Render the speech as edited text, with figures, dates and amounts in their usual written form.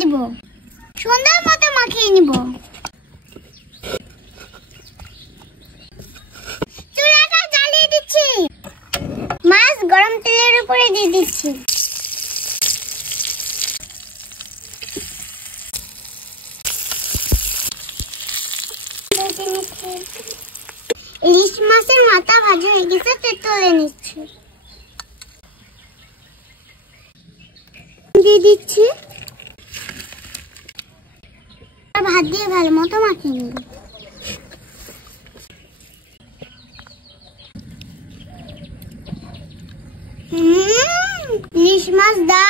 দিব, সুন্দর মতো মাখিয়ে নিব। চুলাটা জ্বালিয়ে দিচ্ছি, মাছ গরম তেলের উপরে দিয়ে দিচ্ছি। ইলিশ মাছের মাথা ভাজা হয়ে গেছে, তুলে নিচ্ছি। দিয়ে দিচ্ছি, ভাত দিয়ে ভালো মতো মাখিয়ে নিব। ইলিশ মাছ দা